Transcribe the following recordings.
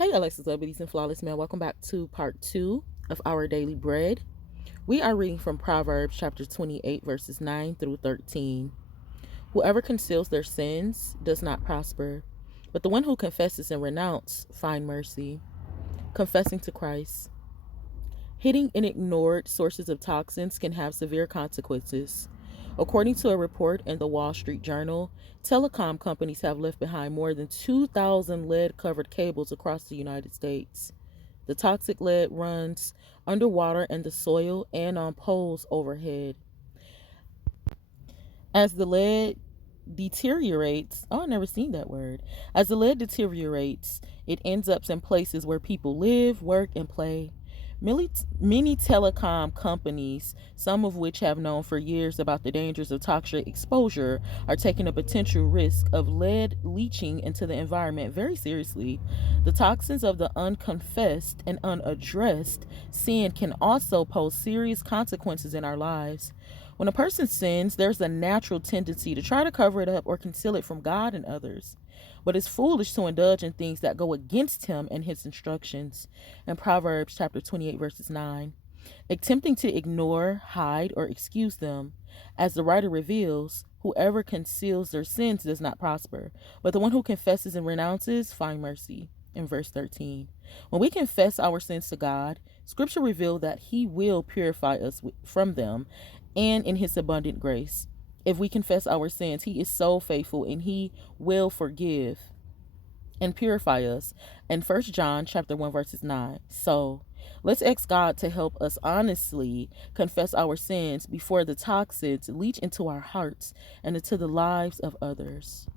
Hey, Alexus, Ladies and Flawless Man. Welcome back to part 2 of our daily bread. We are reading from Proverbs chapter 28, verses 9 through 13. Whoever conceals their sins does not prosper, but the one who confesses and renounces find mercy. Confessing to Christ. Hitting and ignored sources of toxins can have severe consequences. According to a report in the Wall Street Journal, telecom companies have left behind more than 2,000 lead covered cables across the United States. The toxic lead runs underwater in the soil and on poles overhead. As the lead deteriorates, oh, I never seen that word. As the lead deteriorates, it ends up in places where people live, work, and play. Many telecom companies, some of which have known for years about the dangers of toxic exposure, are taking a potential risk of lead leaching into the environment very seriously. The toxins of the unconfessed and unaddressed sin can also pose serious consequences in our lives. When a person sins, there's a natural tendency to try to cover it up or conceal it from God and others. But it's foolish to indulge in things that go against him and his instructions. In Proverbs chapter 28, verses 9, attempting to ignore, hide, or excuse them. As the writer reveals, whoever conceals their sins does not prosper, but the one who confesses and renounces find mercy. In verse 13, when we confess our sins to God, Scripture reveals that He will purify us from them and in His abundant grace. If we confess our sins, He is so faithful and He will forgive and purify us. In 1 John chapter 1 verses 9. So let's ask God to help us honestly confess our sins before the toxins leach into our hearts and into the lives of others.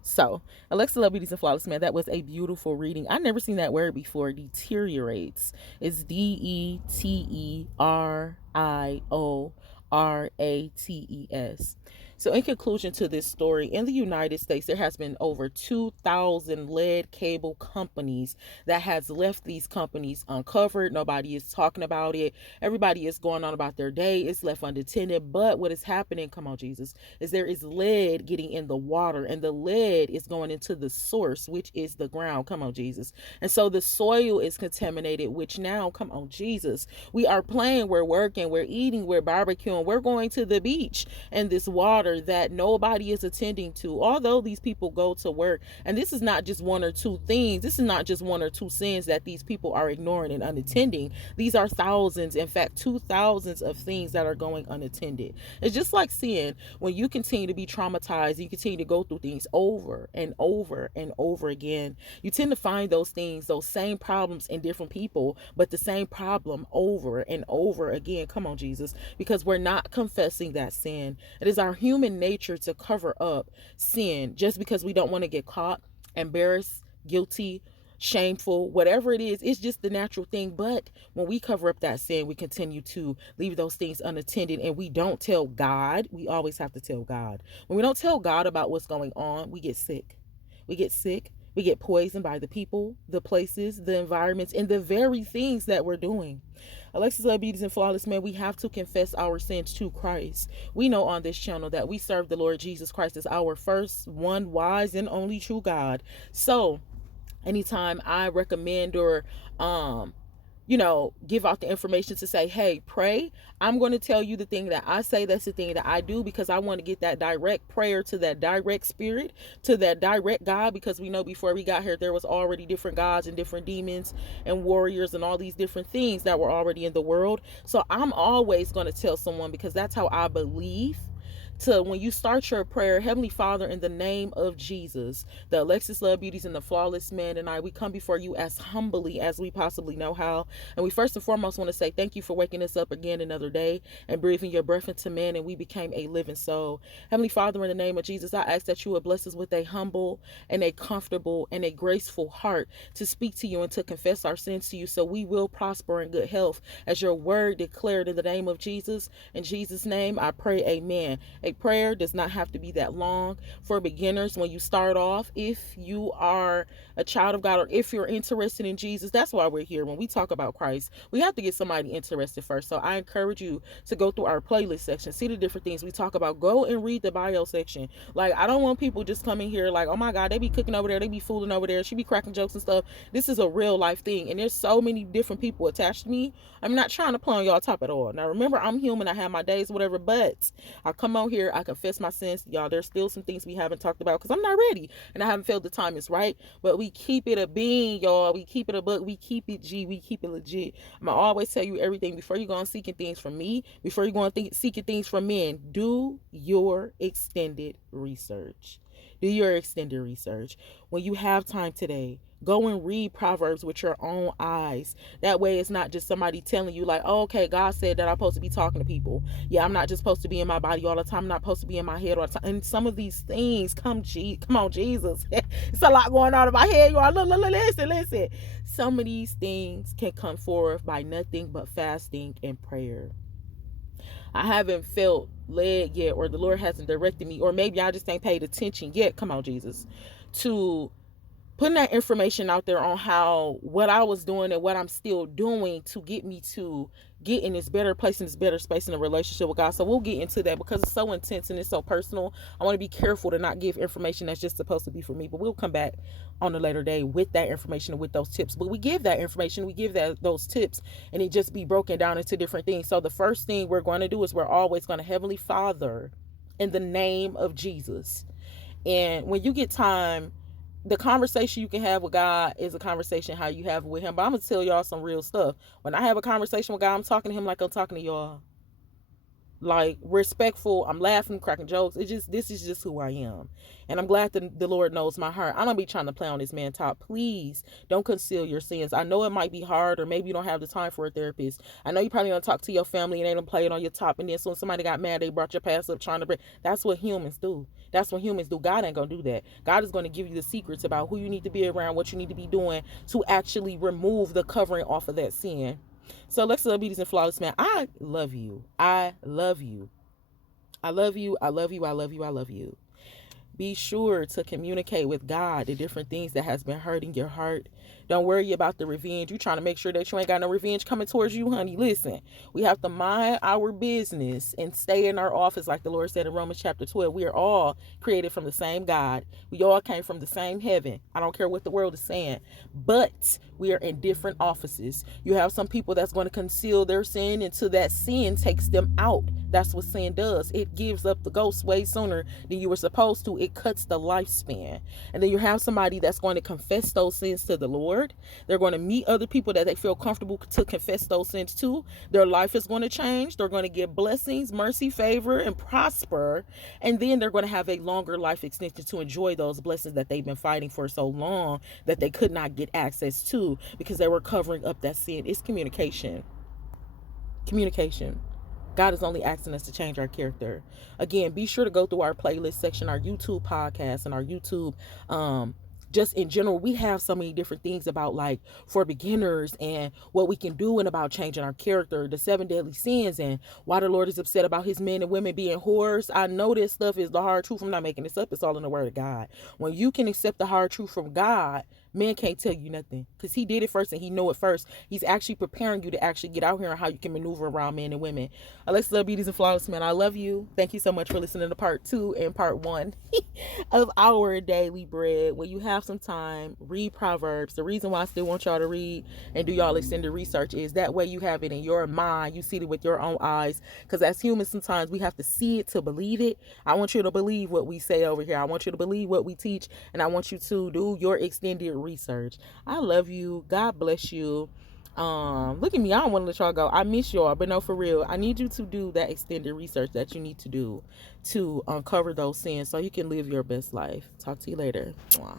So, Alexa Love Beauties and Flawless Man, that was a beautiful reading. I never seen that word before. Deteriorates. It's DETERIORATES. So, in conclusion to this story, in the United States, there has been over 2,000 lead cable companies that has left these companies uncovered. Nobody is talking about it. Everybody is going on about their day. It's left unattended. But what is happening, come on, Jesus, is there is lead getting in the water, and the lead is going into the source, which is the ground. Come on, Jesus. And so the soil is contaminated, which now, come on, Jesus, we are playing, we're working, we're eating, we're barbecuing, we're going to the beach, and this water that nobody is attending to. Although these people go to work, and this is not just one or two things, this is not just one or two sins that these people are ignoring and unattending. These are thousands, in fact, 2,000s of things that are going unattended. It's just like sin. When you continue to be traumatized, you continue to go through things over and over and over again, you tend to find those things, those same problems in different people, but the same problem over and over again. Come on, Jesus, because we're not confessing that sin. It is our human nature to cover up sin just because we don't want to get caught, embarrassed, guilty, shameful, whatever it is. It's just the natural thing. But when we cover up that sin, we continue to leave those things unattended, and we don't tell God. We always have to tell God. When we don't tell God about what's going on, we get sick. We get sick. We get poisoned by the people, the places, the environments, and the very things that we're doing. Alexus Love Beauties and Flawless Man, we have to confess our sins to Christ. We know on this channel that we serve the Lord Jesus Christ as our first, one, wise, and only true God. So anytime I recommend or give out the information to say, hey, pray, I'm going to tell you the thing that I say. That's the thing that I do, because I want to get that direct prayer to that direct spirit, to that direct God, because we know before we got here, there was already different gods and different demons and warriors and all these different things that were already in the world. So I'm always going to tell someone, because that's how I believe. To when you start your prayer, Heavenly Father, in the name of Jesus, the Alexus Love Beauties and the Flawless Man and I, we come before you as humbly as we possibly know how. And we first and foremost want to say thank you for waking us up again another day and breathing your breath into man, and we became a living soul. Heavenly Father, in the name of Jesus, I ask that you would bless us with a humble and a comfortable and a graceful heart to speak to you and to confess our sins to you, so we will prosper in good health as your word declared, in the name of Jesus. In Jesus' name I pray, amen. A prayer does not have to be that long. For beginners, when you start off, if you are a child of God or if you're interested in Jesus, that's why we're here. When we talk about Christ, we have to get somebody interested first. So I encourage you to go through our playlist section, see the different things we talk about. Go and read the bio section. Like, I don't want people just coming here like, oh my God, they be cooking over there, they be fooling over there, she be cracking jokes and stuff. This is a real life thing, and there's so many different people attached to me. I'm not trying to play on y'all top at all. Now remember, I'm human, I have my days, whatever, but I come out here, I confess my sins. Y'all, there's still some things we haven't talked about because I'm not ready and I haven't felt the time is right. But we keep it a bean, y'all. We keep it a book. We keep it G. We keep it legit. I'm going to always tell you everything before you go on seeking things from me, before you go on seeking things from men. Do your extended research. Do your extended research. When you have time today, go and read Proverbs with your own eyes. That way it's not just somebody telling you like, oh, okay, God said that I'm supposed to be talking to people. Yeah, I'm not just supposed to be in my body all the time. I'm not supposed to be in my head all the time. And some of these things, come on, Jesus. It's a lot going on in my head. You are, listen. Some of these things can come forth by nothing but fasting and prayer. I haven't felt led yet, or the Lord hasn't directed me, or maybe I just ain't paid attention yet. Come on, Jesus, to putting that information out there on how what I was doing and what I'm still doing to get me to get in this better place, in this better space in a relationship with God. So we'll get into that because it's so intense and it's so personal. I want to be careful to not give information that's just supposed to be for me, but we'll come back on a later day with that information and with those tips. But we give that information, we give those tips, and it just be broken down into different things. So the first thing we're going to do is we're always going to Heavenly Father in the name of Jesus. And when you get time, the conversation you can have with God is a conversation how you have with him. But I'm going to tell y'all some real stuff. When I have a conversation with God, I'm talking to him like I'm talking to y'all. Like, respectful. I'm laughing, cracking jokes. This is just who I am. And I'm glad that the Lord knows my heart. I don't be trying to play on this man top. Please don't conceal your sins. I know it might be hard, or maybe you don't have the time for a therapist. I know you probably don't talk to your family and they don't play it on your top. And then so when somebody got mad, they brought your past up trying to break. That's what humans do. That's what humans do. God ain't going to do that. God is going to give you the secrets about who you need to be around, what you need to be doing to actually remove the covering off of that sin. So let's obedience and flawless man. I love you. I love you. I love you. I love you. I love you. I love you. Be sure to communicate with God the different things that has been hurting your heart. Don't worry about the revenge. You're trying to make sure that you ain't got no revenge coming towards you, honey. Listen, we have to mind our business and stay in our office like the Lord said in Romans chapter 12. We are all created from the same God. We all came from the same heaven. I don't care what the world is saying, but we are in different offices. You have some people that's going to conceal their sin until that sin takes them out. That's what sin does. It gives up the ghost way sooner than you were supposed to. It cuts the lifespan. And then you have somebody that's going to confess those sins to the Lord. They're going to meet other people that they feel comfortable to confess those sins to. Their life is going to change. They're going to get blessings, mercy, favor, and prosper. And then they're going to have a longer life extension to enjoy those blessings that they've been fighting for so long that they could not get access to because they were covering up that sin. It's communication. Communication. God is only asking us to change our character. Again, be sure to go through our playlist section, our YouTube podcast, and our YouTube just in general. We have so many different things about like for beginners and what we can do and about changing our character, the 7 deadly sins, and why the Lord is upset about his men and women being whores. I know this stuff is the hard truth. I'm not making this up. It's all in the word of God. When you can accept the hard truth from God, man can't tell you nothing because he did it first and he know it first. He's actually preparing you to actually get out here and how you can maneuver around men and women. Alexus, love, beauties, and flawless man. I love you. Thank you so much for listening to part 2 and part 1 of our daily bread. When you have some time, read Proverbs. The reason why I still want y'all to read and do y'all extended research is that way you have it in your mind. You see it with your own eyes, because as humans sometimes we have to see it to believe it. I want you to believe what we say over here. I want you to believe what we teach, and I want you to do your extended research. I love you. God bless you. Look at me. I don't want to let y'all go. I miss y'all, but no, for real, I need you to do that extended research that you need to do to uncover those sins so you can live your best life. Talk to you later. Mwah.